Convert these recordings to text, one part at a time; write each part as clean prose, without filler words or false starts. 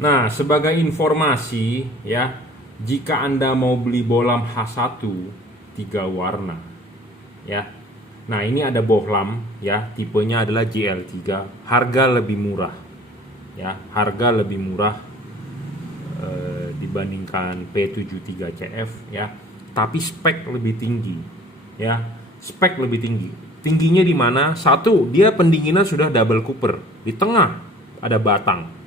Nah, sebagai informasi ya, jika Anda mau beli bohlam H1 3 warna ya. Nah, ini ada bohlam ya, tipenya adalah JL3, harga lebih murah. Ya, harga lebih murah dibandingkan P73CF ya. Tapi spek lebih tinggi. Ya, spek lebih tinggi. Tingginya di mana? Satu, dia pendinginan sudah double cooper. Di tengah ada batang.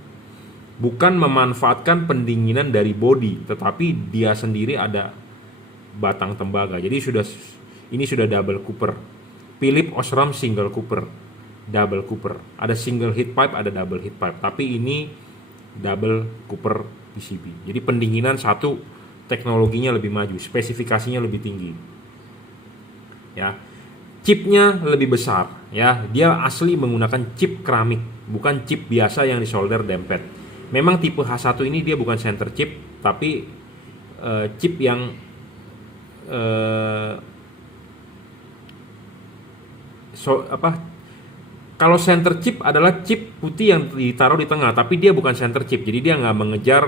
Bukan memanfaatkan pendinginan dari bodi, tetapi dia sendiri ada batang tembaga. Jadi ini sudah double cooper. Philip Osram single cooper, double cooper. Ada single heat pipe, ada double heat pipe. Tapi ini double cooper PCB. Jadi pendinginan satu, teknologinya lebih maju, spesifikasinya lebih tinggi. Ya. Chipnya lebih besar, ya. Dia asli menggunakan chip keramik, bukan chip biasa yang disolder dempet. Memang tipe H1 ini dia bukan center chip, tapi chip yang kalau center chip adalah chip putih yang ditaruh di tengah, tapi dia bukan center chip. Jadi dia nggak mengejar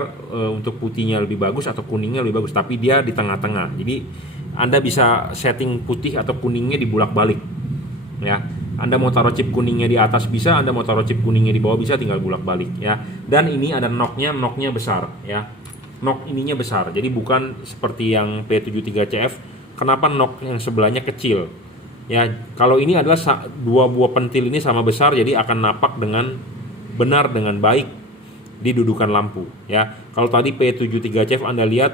untuk putihnya lebih bagus atau kuningnya lebih bagus, tapi dia di tengah-tengah. Jadi Anda bisa setting putih atau kuningnya dibulak-balik. Ya, Anda mau taruh chip kuningnya di atas bisa, Anda mau taruh chip kuningnya di bawah bisa, tinggal bulak-balik ya. Dan ini ada knocknya besar ya. Knock ininya besar. Jadi bukan seperti yang P73CF. Kenapa knock yang sebelahnya kecil? Ya, kalau ini adalah dua buah pentil ini sama besar, jadi akan napak dengan benar dengan baik di dudukan lampu ya. Kalau tadi P73CF Anda lihat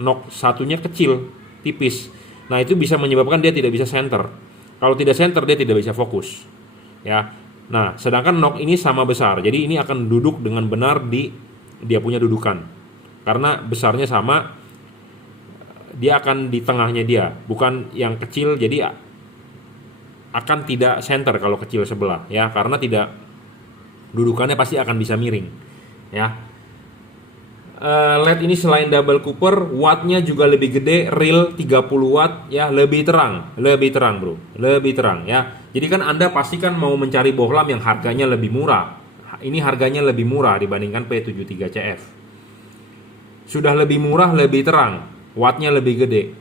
knock satunya kecil, tipis. Nah, itu bisa menyebabkan dia tidak bisa center. Kalau tidak center dia tidak bisa fokus. Ya. Nah, sedangkan knock ini sama besar. Jadi ini akan duduk dengan benar di dia punya dudukan. Karena besarnya sama, dia akan di tengahnya dia, bukan yang kecil, jadi akan tidak center kalau kecil sebelah ya, karena tidak, dudukannya pasti akan bisa miring ya. LED ini selain double cooper, wattnya juga lebih gede, real 30 watt ya, lebih terang bro, lebih terang ya. Jadi kan Anda pastikan mau mencari bohlam yang harganya lebih murah. Ini harganya lebih murah dibandingkan P73CF. Sudah lebih murah, lebih terang, wattnya lebih gede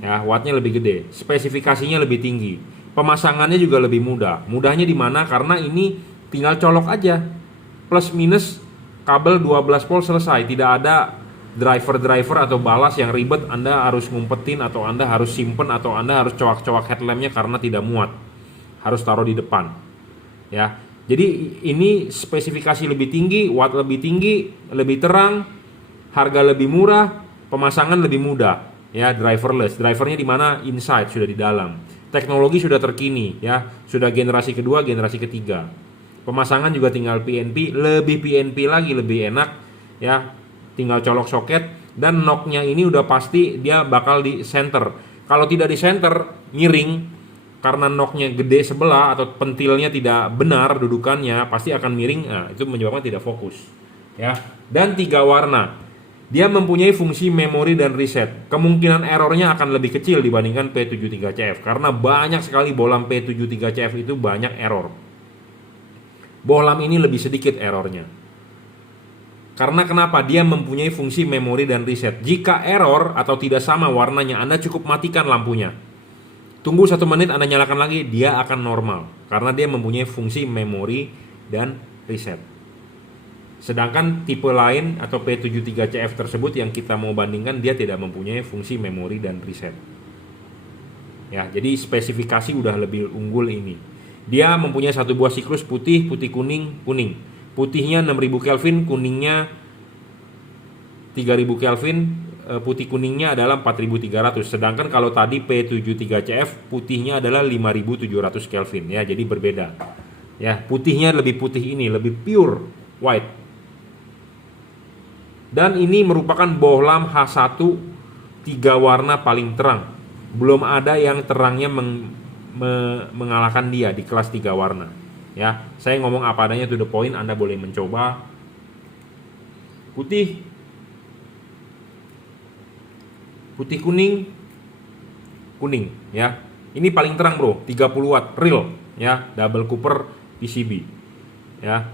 ya, wattnya lebih gede, spesifikasinya lebih tinggi, pemasangannya juga lebih mudah. Mudahnya di mana? Karena ini tinggal colok aja, plus minus kabel 12 volt selesai. Tidak ada driver atau balas yang ribet, Anda harus ngumpetin atau Anda harus simpen atau Anda harus coak-coak headlampnya karena tidak muat, harus taruh di depan ya. Jadi ini spesifikasi lebih tinggi, watt lebih tinggi, lebih terang, harga lebih murah, pemasangan lebih mudah ya. Driverless, drivernya di mana? Inside, sudah di dalam. Teknologi sudah terkini ya, sudah generasi kedua, generasi ketiga. Pemasangan juga tinggal PNP, lebih PNP lagi, lebih enak ya. Tinggal colok soket, dan knocknya ini udah pasti dia bakal di center. Kalau tidak di center, miring, karena knocknya gede sebelah atau pentilnya tidak benar dudukannya, pasti akan miring. Nah, itu menyebabkan tidak fokus ya. Dan 3 warna. Dia mempunyai fungsi memori dan reset. Kemungkinan errornya akan lebih kecil dibandingkan P73CF, karena banyak sekali bohlam P73CF itu banyak error. Bohlam ini lebih sedikit errornya. Karena kenapa? Dia mempunyai fungsi memori dan reset. Jika error atau tidak sama warnanya, Anda cukup matikan lampunya. Tunggu 1 menit, Anda nyalakan lagi, dia akan normal. Karena dia mempunyai fungsi memori dan reset. Sedangkan tipe lain atau P73CF tersebut yang kita mau bandingkan, dia tidak mempunyai fungsi memori dan reset. Ya, jadi spesifikasi udah lebih unggul ini. Dia mempunyai 1 buah siklus putih, kuning. Putihnya 6000 Kelvin, kuningnya 3000 Kelvin, putih kuningnya adalah 4300. Sedangkan kalau tadi P73CF putihnya adalah 5700 Kelvin ya, jadi berbeda. Ya, putihnya lebih putih, ini lebih pure white. Dan ini merupakan bohlam H1 3 warna paling terang. Belum ada yang terangnya mengalahkan dia di kelas 3 warna. Ya, saya ngomong apa adanya, to the point. Anda boleh mencoba. Putih kuning ya. Ini paling terang bro, 30 watt real ya, double cooper PCB ya.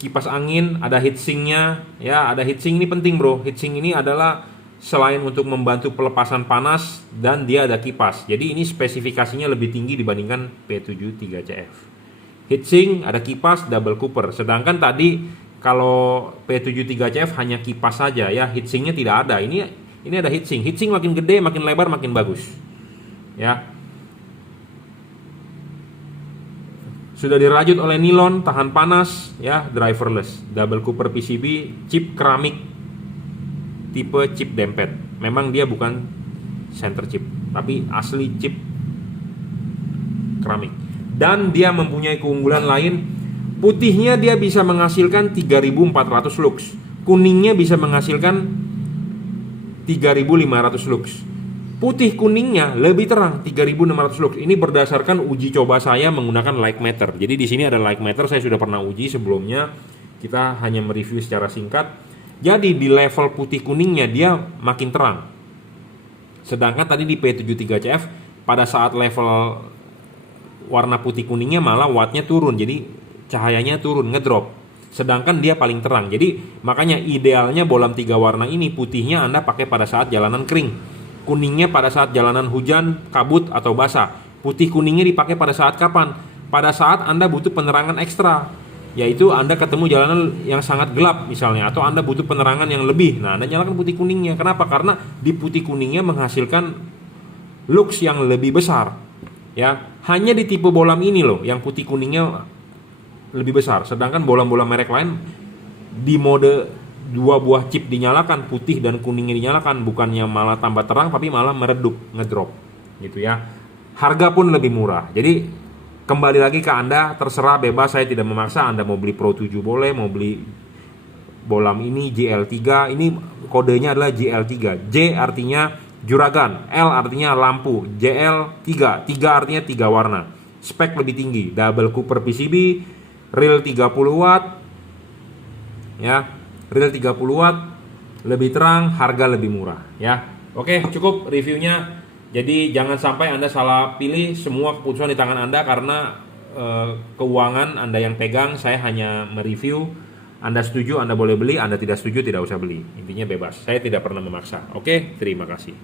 kipas angin, ada heatsinknya, ya ada heatsink ini penting bro. Heatsink ini adalah selain untuk membantu pelepasan panas dan dia ada kipas. Jadi ini spesifikasinya lebih tinggi dibandingkan P73CF. Heatsink, ada kipas, double cooper. Sedangkan tadi kalau P73CF hanya kipas saja ya, heatsinknya tidak ada. Ini ada heatsink. Heatsink makin gede, makin lebar, makin bagus. Ya. Sudah dirajut oleh nilon, tahan panas, ya, driverless, double cooper PCB, chip keramik, tipe chip dempet. Memang dia bukan center chip, tapi asli chip keramik. Dan dia mempunyai keunggulan lain, putihnya dia bisa menghasilkan 3400 lux, kuningnya bisa menghasilkan 3500 lux. Putih kuningnya lebih terang 3600 lux. Ini berdasarkan uji coba saya menggunakan light meter. Jadi di sini ada light meter, saya sudah pernah uji sebelumnya. Kita hanya mereview secara singkat. Jadi di level putih kuningnya dia makin terang. Sedangkan tadi di P73CF pada saat level warna putih kuningnya malah wattnya turun. Jadi cahayanya turun, ngedrop. Sedangkan dia paling terang. Jadi makanya idealnya bolam 3 warna ini putihnya Anda pakai pada saat jalanan kering. Kuningnya pada saat jalanan hujan, kabut, atau basah. Putih kuningnya dipakai pada saat kapan? Pada saat Anda butuh penerangan ekstra, yaitu Anda ketemu jalanan yang sangat gelap misalnya, atau Anda butuh penerangan yang lebih. Nah, Anda nyalakan putih kuningnya. Kenapa? Karena di putih kuningnya menghasilkan lux yang lebih besar. Ya, hanya di tipe bolam ini loh yang putih kuningnya lebih besar. Sedangkan bolam-bolam merek lain di mode 2 buah chip dinyalakan, putih dan kuningnya dinyalakan, bukannya malah tambah terang tapi malah meredup, ngedrop gitu ya. Harga pun lebih murah. Jadi kembali lagi ke Anda, terserah, bebas, saya tidak memaksa. Anda mau beli Pro 7 boleh, mau beli bolam ini JL3, ini kodenya adalah JL3. J artinya juragan, L artinya lampu, JL3, 3 artinya 3 warna. Spek lebih tinggi, double cooper PCB, reel 30 watt ya. Reel 30 watt, lebih terang, harga lebih murah ya. Oke, cukup reviewnya. Jadi jangan sampai Anda salah pilih, semua keputusan di tangan Anda karena keuangan Anda yang pegang. Saya hanya mereview. Anda setuju Anda boleh beli, Anda tidak setuju tidak usah beli. Intinya bebas. Saya tidak pernah memaksa. Oke, terima kasih.